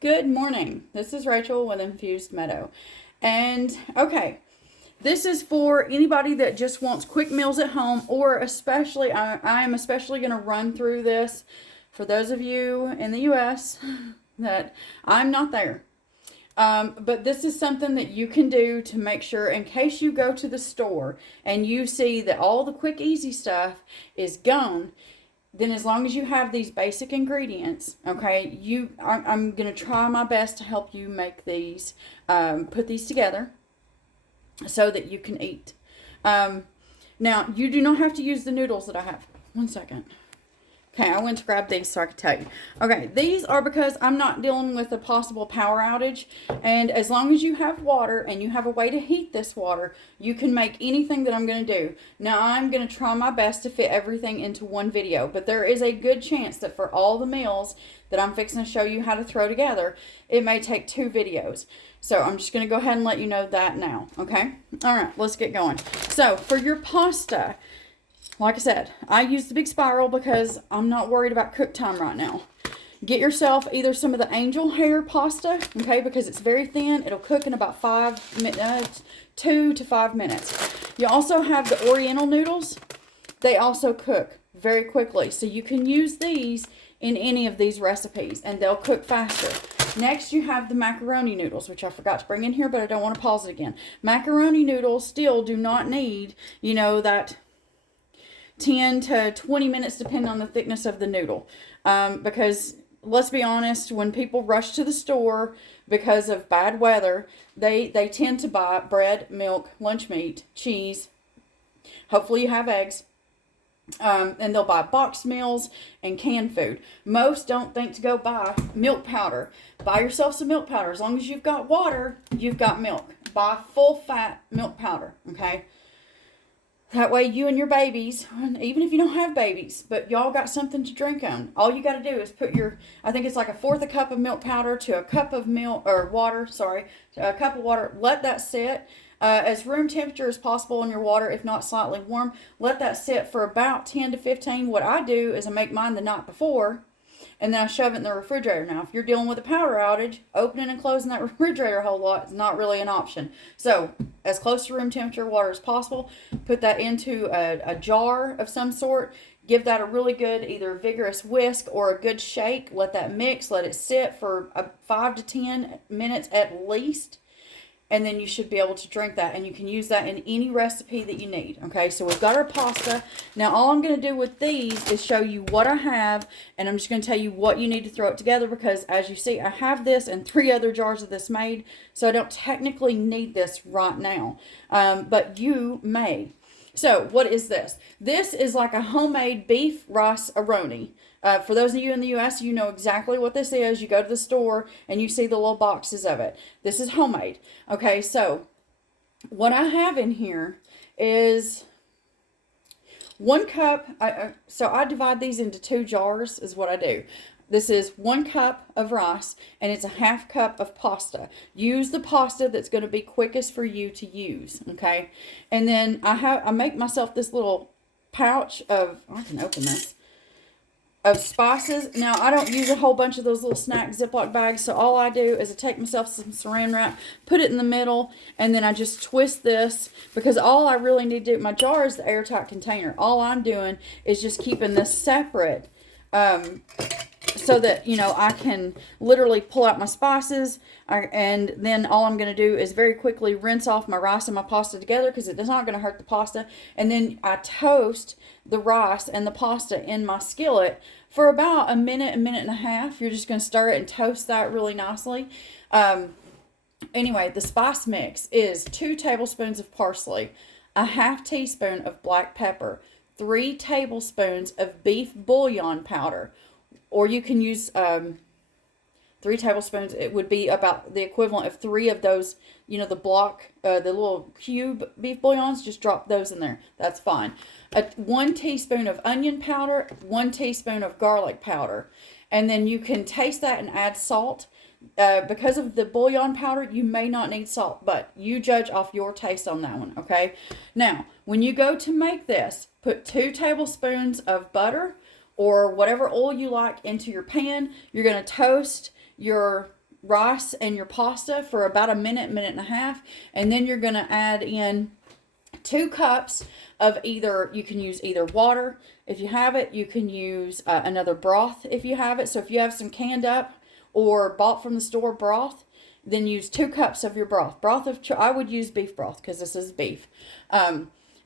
Good morning. This is Rachel with Infused Meadow. And okay, this is for anybody that just wants quick meals at home, or especially, I am especially going to run through this for those of you in the US that I'm not there. But this is something that you can do to make sure, in case you go to the store and you see that all the quick, easy stuff is gone, then as long as you have these basic ingredients, okay, I'm going to try my best to help you make these, put these together so that you can eat. Now, you do not have to use the noodles that I have. One second. Okay, I went to grab these so I could tell you. Okay, these are because I'm not dealing with a possible power outage. And as long as you have water and you have a way to heat this water, you can make anything that I'm going to do. Now, I'm going to try my best to fit everything into one video. But there is a good chance that for all the meals that I'm fixing to show you how to throw together, it may take 2 videos. So I'm just going to go ahead and let you know that now. Okay? All right, let's get going. So for your pasta, like I said, I use the big spiral because I'm not worried about cook time right now. Get yourself either some of the angel hair pasta, okay, because it's very thin. It'll cook in about 5 minutes, 2 to 5 minutes. You also have the oriental noodles. They also cook very quickly. So you can use these in any of these recipes and they'll cook faster. Next, you have the macaroni noodles, which I forgot to bring in here, but I don't want to pause it again. Macaroni noodles still do not need, that 10 to 20 minutes depending on the thickness of the noodle. Because let's be honest, when people rush to the store because of bad weather, they tend to buy bread, milk, lunch meat, cheese. Hopefully you have eggs. And they'll buy boxed meals and canned food. Most don't think to go buy milk powder. Buy yourself some milk powder. As long as you've got water, you've got milk. Buy full fat milk powder, okay? That way you and your babies, even if you don't have babies, but y'all got something to drink on. All you got to do is put I think it's like 1/4 cup of milk powder to a cup of water, to a cup of water. Let that sit as room temperature as possible in your water, if not slightly warm. Let that sit for about 10 to 15. What I do is I make mine the night before, and then I shove it in the refrigerator. Now, if you're dealing with a power outage, opening and closing that refrigerator a whole lot is not really an option. So, as close to room temperature water as possible, put that into a jar of some sort. Give that a really good, either vigorous whisk or a good shake. Let that mix. Let it sit for 5 to 10 minutes at least. And then you should be able to drink that. And you can use that in any recipe that you need. Okay, so we've got our pasta. Now, all I'm going to do with these is show you what I have. And I'm just going to tell you what you need to throw it together. Because, as you see, I have this and 3 other jars of this made. So I don't technically need this right now. But you may. So, what is this? This is like a homemade beef rice aroni. For those of you in the U.S., you know exactly what this is. You go to the store and you see the little boxes of it. This is homemade. Okay, so what I have in here is 1 cup. So I divide these into 2 jars is what I do. This is 1 cup of rice, and it's a 1/2 cup of pasta. Use the pasta that's going to be quickest for you to use, okay? And then I make myself this little pouch of, I can open this, of spices. Now, I don't use a whole bunch of those little snack Ziploc bags, so all I do is I take myself some saran wrap, put it in the middle, and then I just twist this, because all I really need to do, my jar is the airtight container. All I'm doing is just keeping this separate, so that, I can literally pull out my spices, and then all I'm going to do is very quickly rinse off my rice and my pasta together, because it's not going to hurt the pasta. And then I toast the rice and the pasta in my skillet for about a minute and a half. You're just going to stir it and toast that really nicely. Anyway, the spice mix is 2 tablespoons of parsley, a 1/2 teaspoon of black pepper, 3 tablespoons of beef bouillon powder, or you can use 3 tablespoons. It would be about the equivalent of 3 of those, the little cube beef bouillons. Just drop those in there. That's fine. 1 teaspoon of onion powder, 1 teaspoon of garlic powder. And then you can taste that and add salt. Because of the bouillon powder, you may not need salt, but you judge off your taste on that one, okay? Now, when you go to make this, put 2 tablespoons of butter or whatever oil you like into your pan. You're going to toast your rice and your pasta for about a minute, minute and a half, and then you're going to add in 2 cups of either, you can use either water if you have it, you can use another broth if you have it. So if you have some canned up or bought from the store broth, then use 2 cups of your broth. I would use beef broth because this is beef.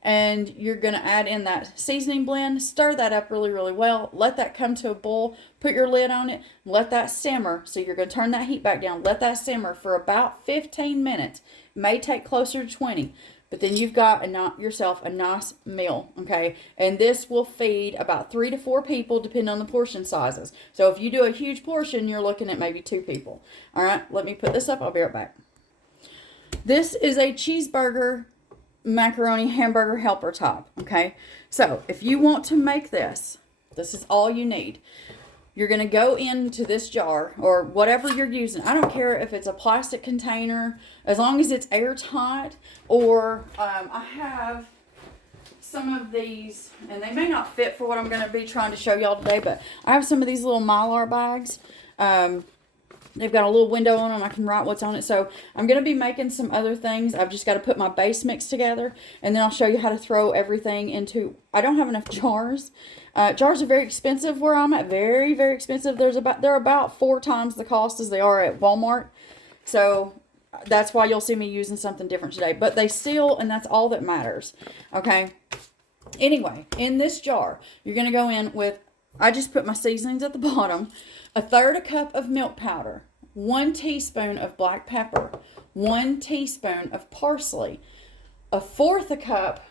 And you're going to add in that seasoning blend, stir that up really, really well, let that come to a boil, put your lid on it, let that simmer. So you're going to turn that heat back down, let that simmer for about 15 minutes. It may take closer to 20, but then you've got yourself a nice meal, okay? And this will feed about 3 to 4 people, depending on the portion sizes. So if you do a huge portion, you're looking at maybe 2 people. All right, let me put this up. I'll be right back. This is a cheeseburger macaroni hamburger helper top, okay? So if you want to make this, this is all you need. You're going to go into this jar or whatever you're using. I don't care if it's a plastic container, as long as it's airtight, or I have some of these, and they may not fit for what I'm going to be trying to show y'all today, but I have some of these little Mylar bags. They've got a little window on them. I can write what's on it. So I'm going to be making some other things. I've just got to put my base mix together. And then I'll show you how to throw everything into... I don't have enough jars. Jars are very expensive where I'm at. Very, very expensive. They're about 4 times the cost as they are at Walmart. So that's why you'll see me using something different today. But they still... And that's all that matters. Okay? Anyway, in this jar, you're going to go in with... I just put my seasonings at the bottom. 1/3 cup of milk powder, 1 teaspoon of black pepper, 1 teaspoon of parsley, 1/4 cup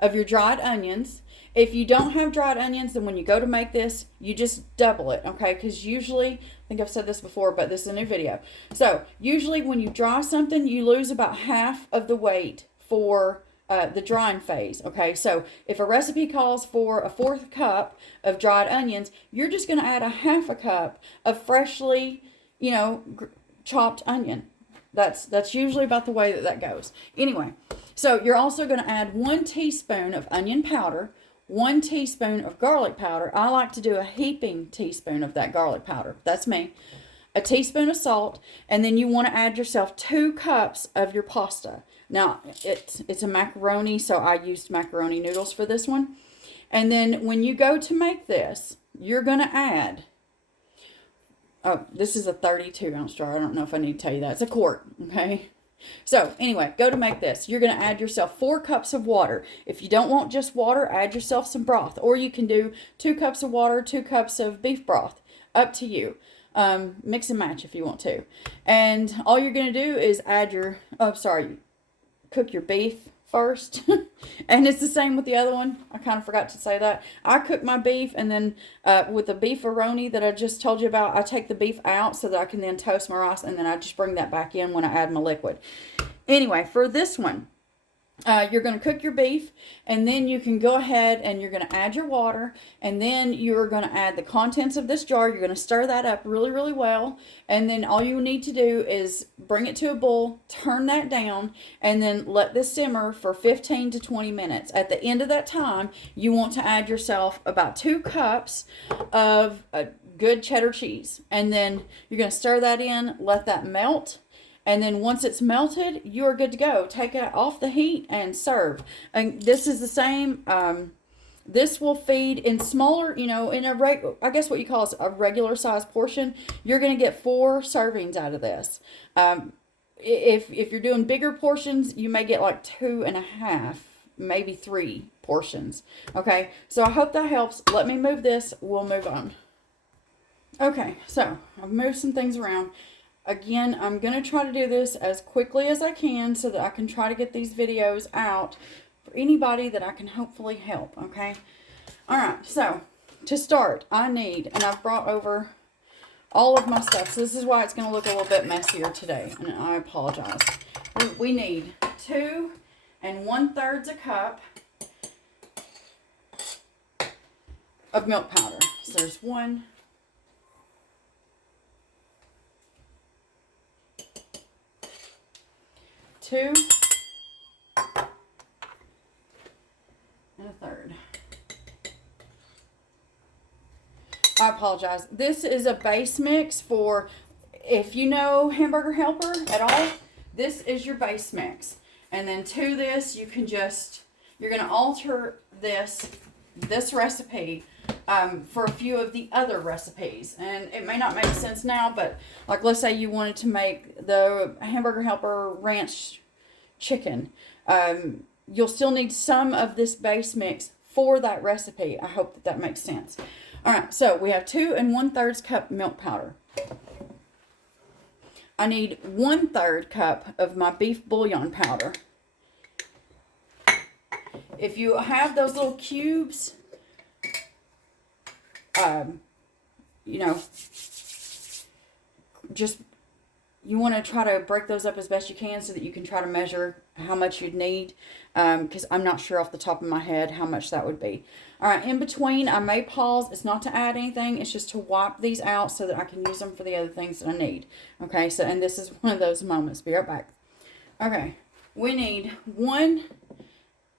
of your dried onions. If you don't have dried onions, then when you go to make this, you just double it, okay? Because usually, I think I've said this before, but this is a new video. So usually when you dry something, you lose about half of the weight for the drying phase, okay? So if a recipe calls for 1/4 cup of dried onions, you're just going to add 1/2 cup of freshly, chopped onion. That's usually about the way that goes. Anyway, so you're also going to add 1 teaspoon of onion powder, 1 teaspoon of garlic powder. I like to do a heaping teaspoon of that garlic powder. That's me. A teaspoon of salt, and then you want to add yourself 2 cups of your pasta. Now, it's a macaroni, so I used macaroni noodles for this one. And then when you go to make this, you're going to add... Oh, this is a 32-ounce jar. I don't know if I need to tell you that. It's a quart, okay? So, anyway, go to make this. You're going to add yourself 4 cups of water. If you don't want just water, add yourself some broth. Or you can do 2 cups of water, 2 cups of beef broth. Up to you. Mix and match if you want to. And all you're going to do is add your... Oh, sorry. Cook your beef first. And it's the same with the other one. I kind of forgot to say that. I cook my beef, and then with the beef-aroni that I just told you about, I take the beef out so that I can then toast my rice, and then I just bring that back in when I add my liquid. Anyway, for this one, you're going to cook your beef, and then you can go ahead and you're going to add your water, and then you're going to add the contents of this jar. You're going to stir that up really, really well, and then all you need to do is bring it to a boil, turn that down, and then let this simmer for 15 to 20 minutes. At the end of that time, you want to add yourself about 2 cups of good cheddar cheese, and then you're going to stir that in, let that melt. And then once it's melted, you are good to go. Take it off the heat and serve. And this is the same. This will feed in smaller, in I guess what you call a regular size portion. You're going to get 4 servings out of this. If you're doing bigger portions, you may get like 2.5, maybe 3 portions. Okay, so I hope that helps. Let me move this. We'll move on. Okay, so I've moved some things around. Again, I'm going to try to do this as quickly as I can so that I can try to get these videos out for anybody that I can hopefully help, okay? Alright, so to start, I need, and I've brought over all of my stuff, so this is why it's going to look a little bit messier today, and I apologize. We need 2 1/3 cup of milk powder. So there's 1, 2 and 1/3. I apologize. This is a base mix for, if you know Hamburger Helper at all, this is your base mix. And then to this, you can just, you're going to alter this recipe for a few of the other recipes. And it may not make sense now, but like let's say you wanted to make the Hamburger Helper ranch chicken. You'll still need some of this base mix for that recipe. I hope that that makes sense. All right, so we have 2 1/3 cup milk powder. I need 1/3 cup of my beef bouillon powder. If you have those little cubes, you know, just, you want to try to break those up as best you can so that you can try to measure how much you'd need, because I'm not sure off the top of my head how much that would be. All right, in between, I may pause. It's not to add anything. It's just to wipe these out so that I can use them for the other things that I need. Okay, so, and this is one of those moments. Be right back. Okay, we need 1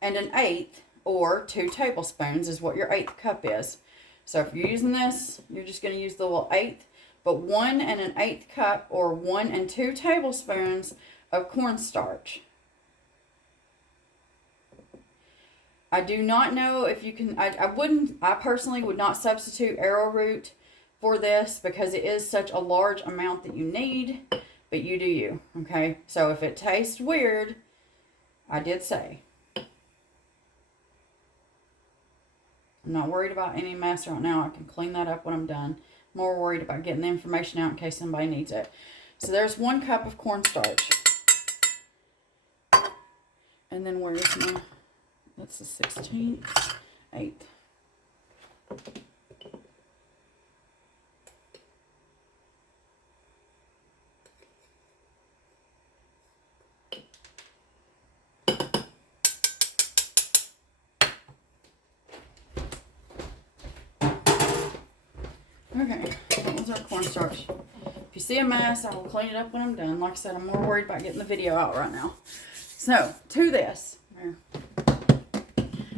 1/8 or 2 tablespoons is what your 1/8 cup is. So if you're using this, you're just going to use the little 1/8. But 1 1/8 cup or 1 2 tablespoons of cornstarch. I do not know if you can, I personally would not substitute arrowroot for this because it is such a large amount that you need, but you do you, okay? So if it tastes weird, I did say. I'm not worried about any mess right now. I can clean that up when I'm done. More worried about getting the information out in case somebody needs it. So there's 1 cup of cornstarch. And then where's my, that's the 16th, 8th. Okay, that was our cornstarch. If you see a mess, I will clean it up when I'm done. Like I said, I'm more worried about getting the video out right now. So, to this,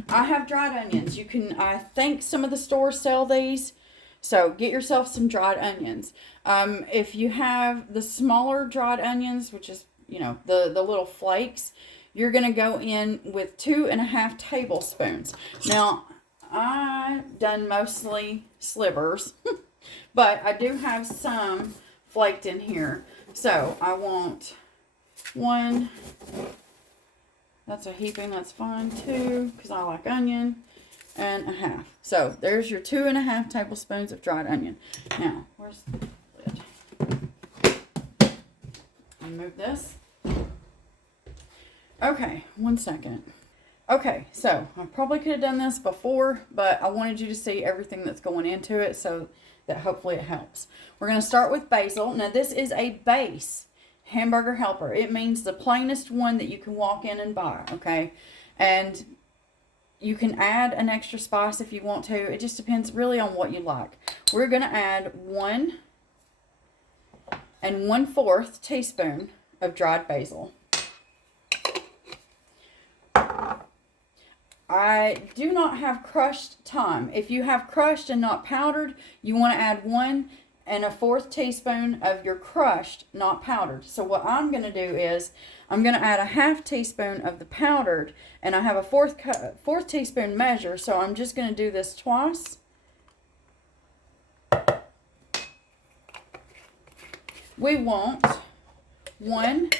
I have dried onions. You can, I think some of the stores sell these. So, get yourself some dried onions. If you have the smaller dried onions, which is, you know, the little flakes, you're going to go in with 2 1/2 tablespoons. Now, I've done mostly slivers, but I do have some flaked in here. So I want 1, that's a heaping, that's fine, 2, because I like onion, and 1/2. So there's your 2 1/2 tablespoons of dried onion. Now, where's the lid? Remove this. Okay, 1 second. Okay, so I probably could have done this before, but I wanted you to see everything that's going into it so that hopefully it helps. We're going to start with basil. Now, this is a base Hamburger Helper. It means the plainest one that you can walk in and buy, okay? And you can add an extra spice if you want to. It just depends really on what you like. We're going to add 1 1/4 teaspoon of dried basil. I do not have crushed thyme. If you have crushed and not powdered, you want to add 1 1/4 teaspoon of your crushed, not powdered. So what I'm going to do is I'm going to add a 1/2 teaspoon of the powdered, and I have a 4th teaspoon measure, so I'm just going to do this twice. We want 1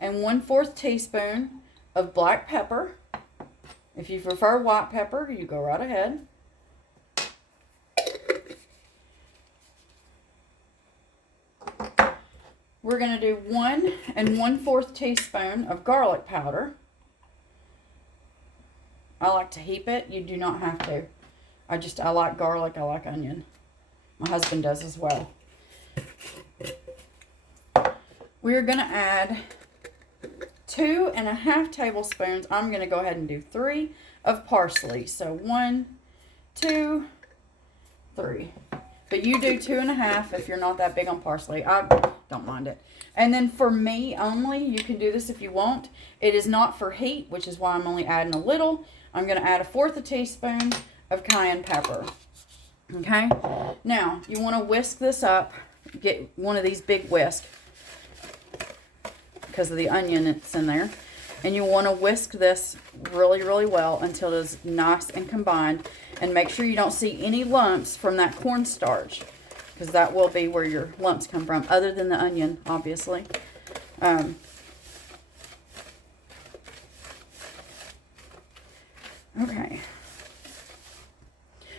1/4 teaspoon of black pepper. If you prefer white pepper, you go right ahead. We're going to do 1 1/4 teaspoon of garlic powder. I like to heap it. You do not have to. I like garlic. I like onion. My husband does as well. We're going to add 2 1/2 tablespoons. I'm going to go ahead and do 3 of parsley. So 1, 2, 3. But you do 2 1/2 if you're not that big on parsley. I don't mind it. And then for me only, you can do this if you want. It is not for heat, which is why I'm only adding a little. I'm going to add a 1/4 teaspoon of cayenne pepper. Okay? Now, you want to whisk this up get one of these big whisks because of the onion that's in there. And you want to whisk this really, really well until it's nice and combined. And make sure you don't see any lumps from that cornstarch, because that will be where your lumps come from, other than the onion, obviously. Okay.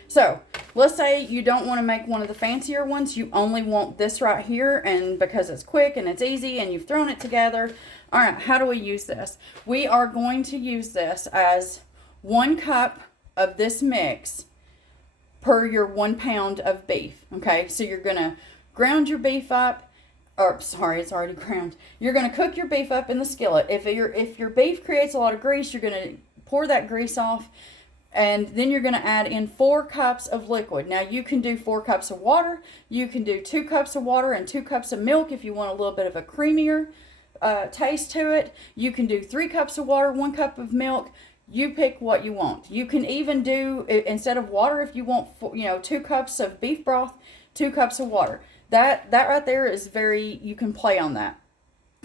So, let's say you don't want to make one of the fancier ones. You only want this right here, and because it's quick and it's easy and you've thrown it together. All right, how do we use this? We are going to use this as 1 cup of this mix per your 1 pound of beef. Okay, so you're going to ground your beef up, or sorry, it's already ground. You're going to cook your beef up in the skillet. If your beef creates a lot of grease, you're going to pour that grease off. And then you're going to add in 4 cups of liquid. Now, you can do 4 cups of water. You can do 2 cups of water and 2 cups of milk if you want a little bit of a creamier taste to it. You can do 3 cups of water, 1 cup of milk. You pick what you want. You can even do, instead of water, if you want, 2 cups of beef broth, 2 cups of water. That right there is you can play on that.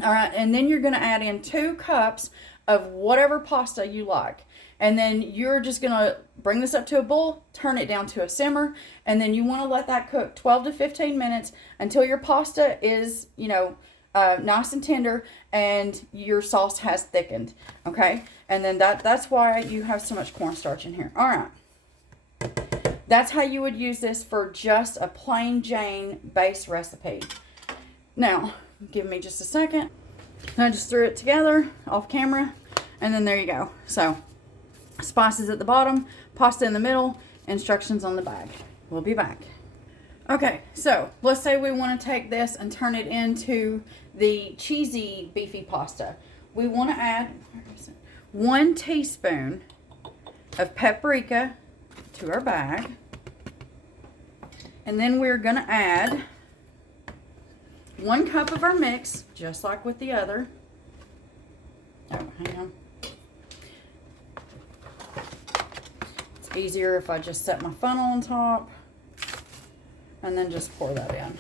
All right, and then you're going to add in 2 cups of whatever pasta you like. And then you're just going to bring this up to a boil, turn it down to a simmer, and then you want to let that cook 12 to 15 minutes until your pasta is, nice and tender and your sauce has thickened, okay? And then that's why you have so much cornstarch in here. All right. That's how you would use this for just a plain Jane base recipe. Now, give me just a second. I just threw it together off camera, and then there you go. So, spices at the bottom, pasta in the middle, instructions on the bag. We'll be back. Okay, so let's say we want to take this and turn it into the cheesy beefy pasta. We want to add 1 teaspoon of paprika to our bag. And then we're going to add 1 cup of our mix, just like with the other. Oh, hang on. It's easier if I just set my funnel on top and then just pour that in.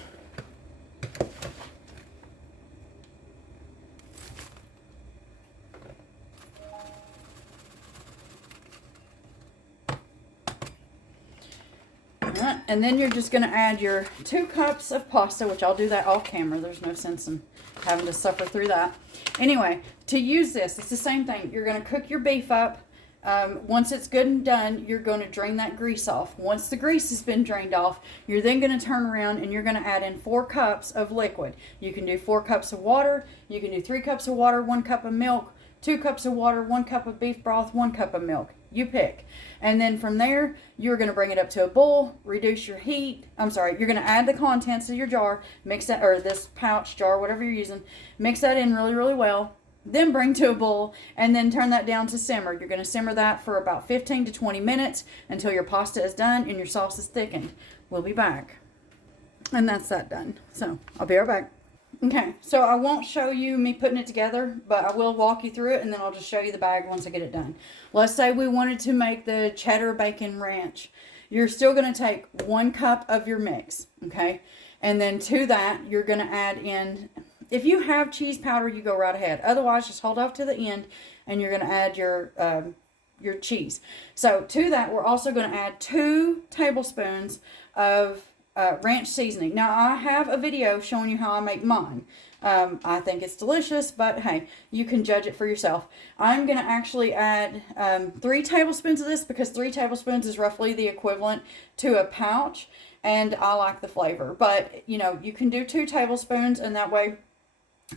Alright, and then you're just going to add your 2 cups of pasta, which I'll do that off camera. There's no sense in having to suffer through that. Anyway, to use this, it's the same thing. You're going to cook your beef up. Once it's good and done, you're going to drain that grease off. Once the grease has been drained off, you're then going to turn around and you're going to add in 4 cups of liquid. You can do 4 cups of water. You can do 3 cups of water, 1 cup of milk, 2 cups of water, 1 cup of beef broth, 1 cup of milk. You pick. And then from there, you're going to bring it up to a boil, reduce your heat. You're going to add the contents of your jar, mix that, or this pouch, jar, whatever you're using, mix that in really, really well. Then bring to a boil and then turn that down to simmer. You're going to simmer that for about 15 to 20 minutes until your pasta is done and your sauce is thickened. We'll be back. And that's that done. So I'll be right back. Okay, so I won't show you me putting it together, but I will walk you through it and then I'll just show you the bag once I get it done. Let's say we wanted to make the cheddar bacon ranch. You're still going to take 1 cup of your mix, okay? And then to that, you're going to add in, if you have cheese powder, you go right ahead. Otherwise, just hold off to the end and you're going to add your cheese. So to that, we're also going to add 2 tablespoons of ranch seasoning. Now, I have a video showing you how I make mine. I think it's delicious, but hey, you can judge it for yourself. I'm going to actually add 3 tablespoons of this because 3 tablespoons is roughly the equivalent to a pouch, and I like the flavor. But, you can do 2 tablespoons, and that way,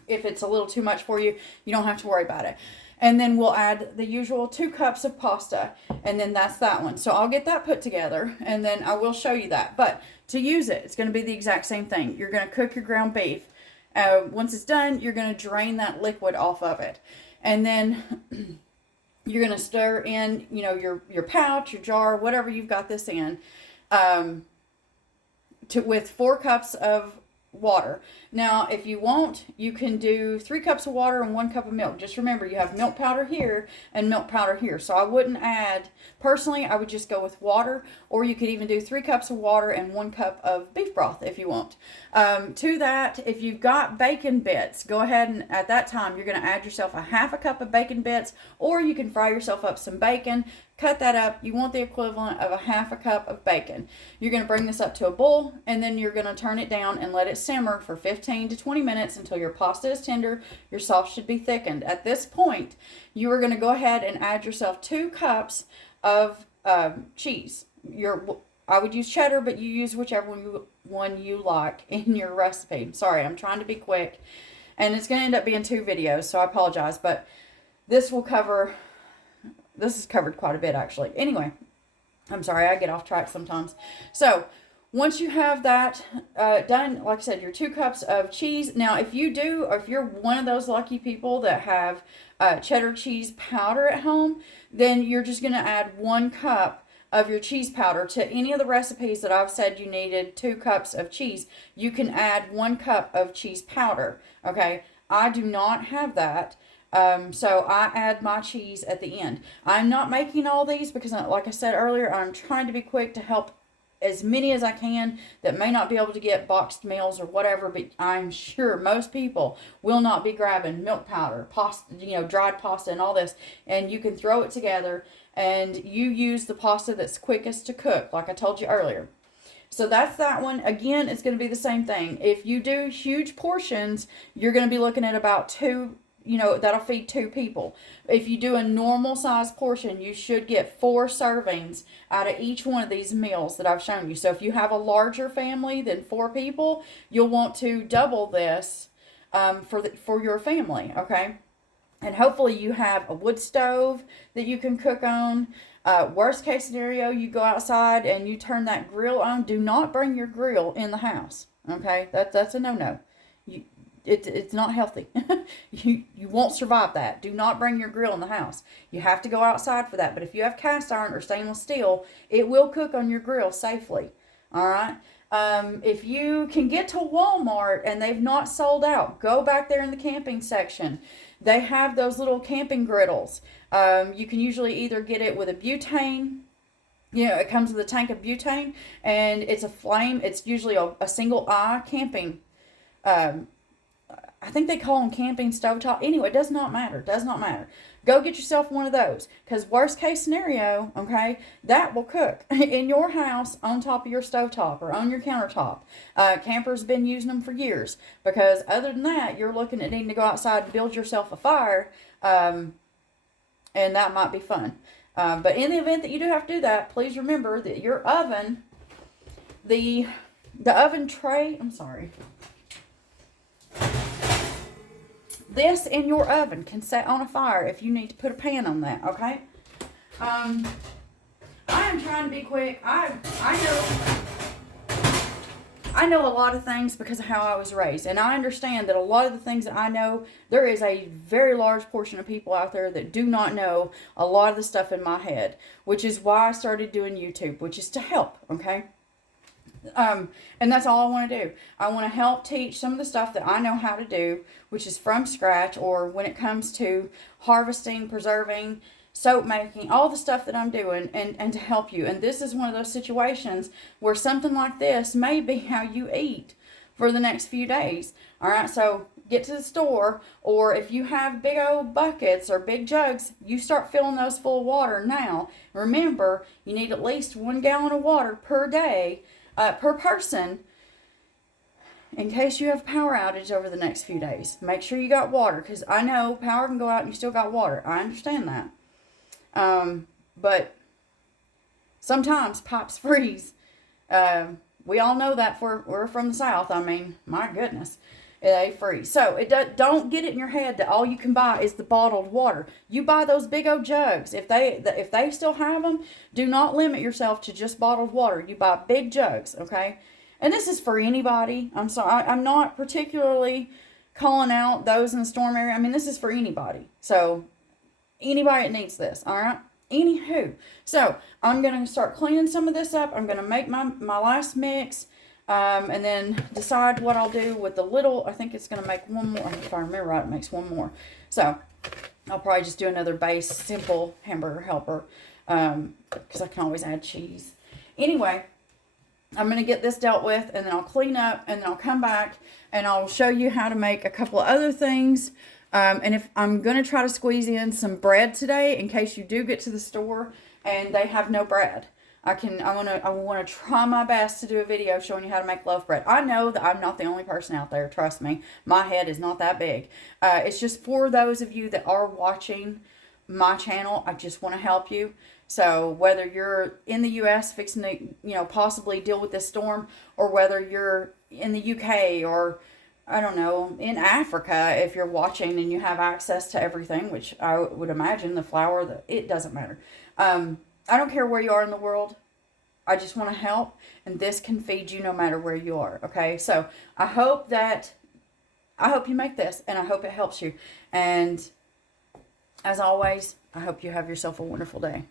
if it's a little too much for you, you don't have to worry about it. And then we'll add the usual 2 cups of pasta, and then that's that one. So I'll get that put together, and then I will show you that. But to use it, it's going to be the exact same thing. You're going to cook your ground beef. Once it's done, you're going to drain that liquid off of it. And then you're going to stir in, your pouch, your jar, whatever you've got this in, with 4 cups of water. Now, if you want, you can do 3 cups of water and 1 cup of milk. Just remember, you have milk powder here and milk powder here. So I wouldn't add, personally, I would just go with water, or you could even do 3 cups of water and 1 cup of beef broth if you want. To that, if you've got bacon bits, go ahead and at that time, you're going to add yourself a 1/2 cup of bacon bits, or you can fry yourself up some bacon. Cut that up. You want the equivalent of a 1/2 cup of bacon. You're going to bring this up to a boil, and then you're going to turn it down and let it simmer for 15 to 20 minutes until your pasta is tender. Your sauce should be thickened. At this point, you are going to go ahead and add yourself 2 cups of cheese. I would use cheddar, but you use whichever one you like in your recipe. Sorry, I'm trying to be quick, and it's going to end up being 2 videos, so I apologize, but this is covered quite a bit, actually. Anyway, I'm sorry, I get off track sometimes. So, once you have that done, like I said, your 2 cups of cheese. Now, if you're one of those lucky people that have cheddar cheese powder at home, then you're just going to add 1 cup of your cheese powder to any of the recipes that I've said you needed 2 cups of cheese. You can add 1 cup of cheese powder, okay? I do not have that. So I add my cheese at the end. I'm not making all these because, like I said earlier, I'm trying to be quick to help as many as I can that may not be able to get boxed meals or whatever, but I'm sure most people will not be grabbing milk powder, pasta, dried pasta and all this, and you can throw it together and you use the pasta that's quickest to cook, like I told you earlier. So that's that one. Again, it's going to be the same thing. If you do huge portions, you're going to be looking at about 2, that'll feed 2 people. If you do a normal size portion, you should get 4 servings out of each one of these meals that I've shown you. So if you have a larger family than 4 people, you'll want to double this for your family, okay? And hopefully you have a wood stove that you can cook on. Worst case scenario, you go outside and you turn that grill on. Do not bring your grill in the house, okay? That's a no-no. It's not healthy. You won't survive that. Do not bring your grill in the house. You have to go outside for that. But if you have cast iron or stainless steel, it will cook on your grill safely. All right. If you can get to Walmart and they've not sold out, go back there in the camping section. They have those little camping griddles. You can usually either get it with a butane. It comes with a tank of butane, and it's a flame. It's usually a single eye camping. I think they call them camping stovetop. Anyway, it does not matter. Does not matter. Go get yourself one of those. Because worst case scenario, okay, that will cook in your house on top of your stovetop or on your countertop. Campers been using them for years. Because other than that, you're looking at needing to go outside and build yourself a fire. And that might be fun. But in the event that you do have to do that, please remember that your oven, the oven tray, this in your oven can set on a fire if you need to put a pan on that, okay? I am trying to be quick. I know a lot of things because of how I was raised. And I understand that a lot of the things that I know, there is a very large portion of people out there that do not know a lot of the stuff in my head. Which is why I started doing YouTube, which is to help, okay? And that's all I want to do. I want to help teach some of the stuff that I know how to do, which is from scratch, or when it comes to harvesting, preserving, soap making, all the stuff that I'm doing, and to help you. And this is one of those situations where something like this may be how you eat for the next few days. All right, so get to the store, or if you have big old buckets or big jugs, you start filling those full of water now. Remember, you need at least 1 gallon of water per day, per person, in case you have a power outage over the next few days. Make sure you got water, because I know power can go out and you still got water. I understand that. But sometimes pipes freeze. We all know that we're from the South. I mean, my goodness, they freeze. So don't get it in your head that all you can buy is the bottled water. You buy those big old jugs. If they still have them, do not limit yourself to just bottled water. You buy big jugs, okay? And this is for anybody. I'm sorry, I'm not particularly calling out those in the storm area. I mean, this is for anybody. So anybody that needs this, all right? Anywho, so I'm going to start cleaning some of this up. I'm going to make my last mix. and then decide what I'll do with the little. I think it's going to make one more. If I remember right, it makes one more. So I'll probably just do another base, simple hamburger helper, because I can always add cheese. Anyway, I'm going to get this dealt with, and then I'll clean up, and then I'll come back, and I'll show you how to make a couple of other things. And if I'm going to try to squeeze in some bread today, in case you do get to the store and they have no bread. I want to try my best to do a video showing you how to make loaf bread. I know that I'm not the only person out there. Trust me, my head is not that big. It's just for those of you that are watching my channel, I just want to help you. So whether you're in the U.S. fixing to, possibly deal with this storm, or whether you're in the U.K. or, I don't know, in Africa, if you're watching and you have access to everything, which I would imagine, the flour, it doesn't matter. I don't care where you are in the world. I just want to help, and this can feed you no matter where you are. Okay, so I hope you make this, and I hope it helps you. And as always, I hope you have yourself a wonderful day.